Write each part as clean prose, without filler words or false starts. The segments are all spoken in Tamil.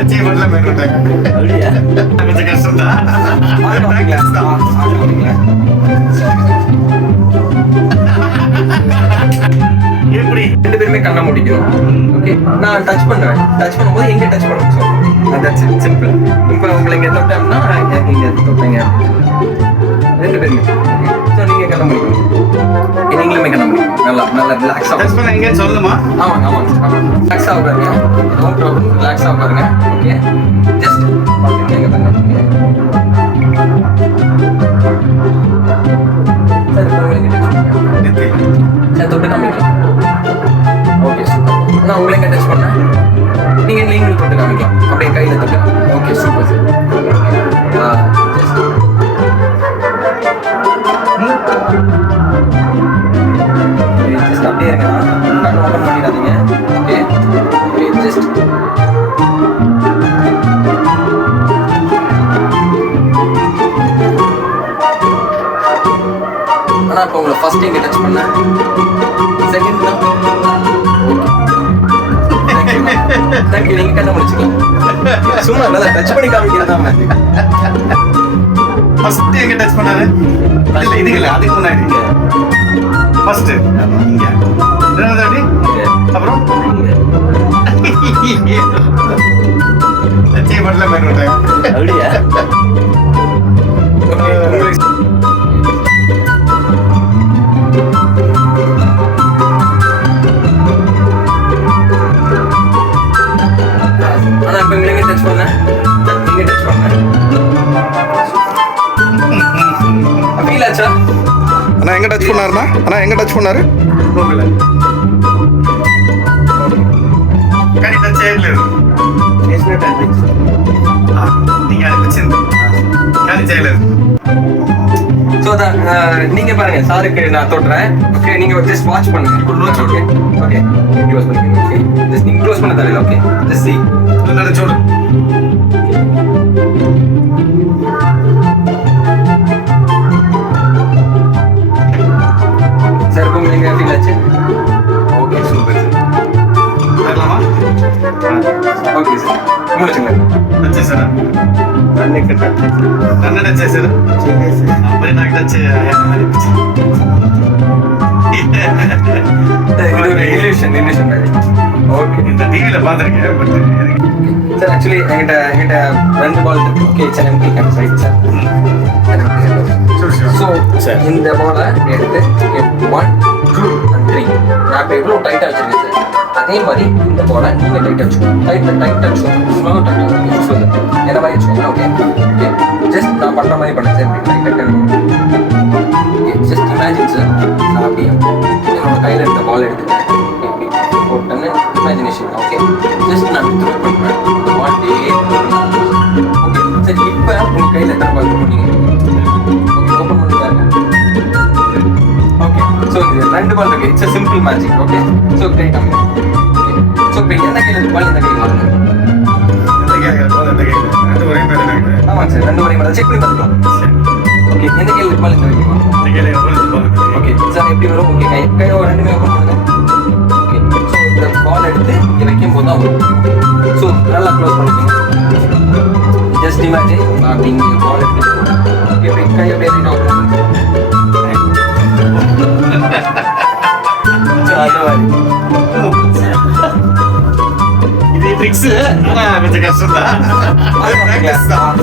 அச்சீவ்மெண்ட்ல மேற்கொண்டாங்க. அப்படியா? கொஞ்சம் கஷ்டம் தான். எப்படி ரெண்டு பேருமே கண்ணை முடிக்கணும். ஓகே, நான் டச் பண்ணுவேன். டச் பண்ணும்போது எங்க டச் பண்ணணும் சொல்லுங்க. That's it, simple. இப்போ உங்களை இங்க தொட்டோம்னா நீங்க தொட்டீங்க. ரெண்டு பேருமே. ஸோ நீங்க கண்ணை முடிக்கணும். நீங்களுமே கண்ணை முடிக்கணும். நல்லா நல்லா ரிலாக்ஸ் ஆகும். டச் பண்ண எங்கன்னு சொல்லுமா? ஆமாங்க ஆமாங்க சார். ரிலாக்ஸ் ஆக பாருங்க. No problem. ரிலாக்ஸ் ஆக பாருங்க. ஓகே, ஜஸ்ட் எங்க பாருங்க. சார் இப்போ உங்களுக்கு சார் தொட்டு காமிக்கலாம். Okay super. நான் உங்களை எங்கே டச் பண்ணேன், நீங்களும் தொட்டு காமிக்கலாம். அப்படியே கையில் தொட்டு. Okay super sir. Just just அப்படியே இருங்க. கண்ணு ஓப்பன் பண்ணிடாதீங்க. ஓகே ஓகே ஜஸ்ட் ஆனால் இப்போ உங்களை ஃபர்ஸ்ட் எங்கே டச் பண்ணேன், செகண்ட் தேங்க்யூ. நீங்க கண்ண முடிச்சுக்கலாம். சும்மா நல்லா டச் பண்ணி காமிக்கிறதாம. ஃபர்ஸ்ட் எங்க டச் பண்ணாரு? இல்ல இது இல்ல, அதுக்கு முன்னாடி ஃபர்ஸ்ட் இங்க ரெண்டாவது அடி, அப்புறம் அச்சீவ்மெண்ட்ல மேற்கொண்டாங்க. அப்படியா? ஆனா இப்ப நீங்க டச் பண்ண ஃபீல் ஆச்சா? அண்ணா எங்க டச் பண்ணாருண்ணா? அண்ணா எங்க டச் பண்ணாரு? கனி டச் చేయలేదు. நீங்க அனுப்பிச்சிருந்து கனி చేయలేదు. ஸோ அதான் நீங்க பாருங்க, சாருக்கு நான் தொட்டுறேன். ஓகே, நீங்க ஜஸ்ட் வாட்ச் பண்ணுங்க. க்ளோஸ். ஓகே ஓகே க்ளோஸ் பண்ணுங்க. ஓகே ஜஸ்ட் நீங்க க்ளோஸ் பண்ண தேவையில்ல. ஓகே ஜஸ்ட் see చూడు சார் இப்போ உங்களுக்கு ஃபீல் ஆச்சு? Okay super sir. வரலாமா? Okay sir. వచ్చేసారా? నన్ను టచ్ చేశారు. మరి నాకు టచ్ இல்யூஷன் மாதிரி. ஓகே, இந்த டிவியில பார்த்துருக்கேன். பட் சார் ஆக்சுவலி என்கிட்ட 2 பால் இருக்கு. Okay, it's an empty can right sir. So இந்த பாலை எடுத்து 1 2 and 3 நான் இப்போ எவ்வளோ டைட்டாக வச்சிருக்கேன் சார், அதே மாதிரி இந்த பாலை நீங்கள் டைட்டாக வச்சுக்கணும். டைட்டாக வச்சுக்கணும். என்ன மாதிரி வச்சுக்கோங்க. ஓகே ஓகே ஜஸ்ட் நான் பண்ணுற மாதிரி பண்ணேன் சார். டைட்டாக ஓகே ஜஸ்ட் இமேஜின் சார், நான் அப்படியே என்னோட கையில் இருந்த பால் எடுத்துக்கிறேன். போட்டேன்னு இமேஜினேஷன். ஓகே ஜஸ்ட் நான் த்ரோ பண்ணுறேன். பால் டே ஓகே சரி. இப்போ உங்கள் கையில் எத்தனை பால் பண்ணீங்க? ஓகே ஓப்பன் பண்ணி பாருங்க. ஓகே ஸோ இது 2 பால் இருக்கு. It's simple magic. Okay so கை காமி. ஓகே ஸோ இப்போ எந்த கையில் பால் இந்த கையில் வாங்க. ஒரே பேர் ஆமாங்க சார், 2 ஒரே மாதிரி செக் பண்ணி பார்த்துக்கலாம். ஓகே எந்த கையில் பால் இந்த கையில். ஓகே சார் எப்படி வரும்? ஓகே கை 2மே ஓப்பன் பண்ணுங்க. ஓகே ஸோ இந்த பால் எடுத்து வைக்கும் போது தான் வரும். ஸோ நல்லா க்ளோஸ் பண்ணிக்கோங்க. ஜஸ்ட் இமேஜின் அப்படிங்க பால் எடுத்து எப்படி கை அப்படியே ஓப்பன் பண்ணுங்க. இது ட்ரிக்ஸ். ஆனா கொஞ்சம் கஷ்டம் தான். பிராக்டிஸ் தான்.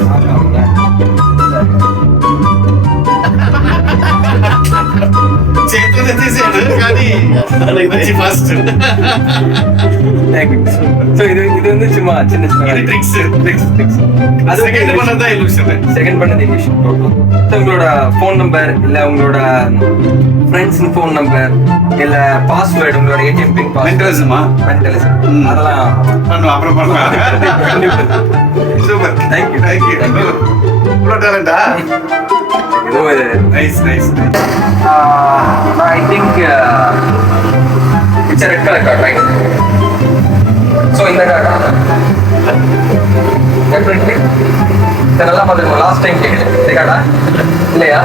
చేతులు తీసాడు కానీ మంచి ఫస్ట్. సో ఇది வந்து சும்மா சின்ன சின்ன ட்ரிக்ஸ். அது செகண்ட் பண்ணதா இல்லூஷன். செகண்ட் பண்ணது இல்லூஷன். ஸோ உங்களோட ஃபோன் நம்பர் இல்லை உங்களோட ஃப்ரெண்ட்ஸ் ஃபோன் நம்பர் இல்லை பாஸ்வேர்டு, உங்களோட ஏடிஎம் பின் மென்டலிசமா? மென்டலிசம் அதெல்லாம் பண்ணுவோம், அப்புறம் பண்ணலாம். சூப்பர். தேங்க்யூ. இவ்வளோ டேலண்டா? Nice. I think it's a red color card, right? So in the card, definitely. இதெல்லாம் பார்த்துருக்கோம் லாஸ்ட் டைம் கேட்குது. இந்த கார்டா இல்லையா?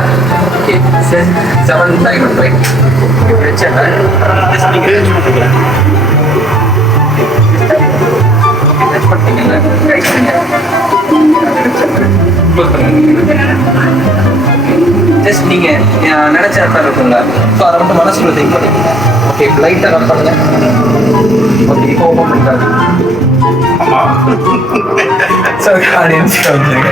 Okay 7 diamond, right? வச்சேன் ஜஸ்ட் நீங்கள் டச் பண்ணிட்டீங்க. ஜஸ்ட் நீங்க நினைச்ச இடத்துல இருக்குங்களா, ஸோ அதை மட்டும் மனசுக்குள்ள திங்க் பண்ணி ஓகே லைட்டாக ரன் பண்ணுங்க. ஓகே இப்போ ஓப்பன் பண்ணிட்டாங்க. ஆமா ஸோ ஆடியன்ஸ் வந்துருங்க.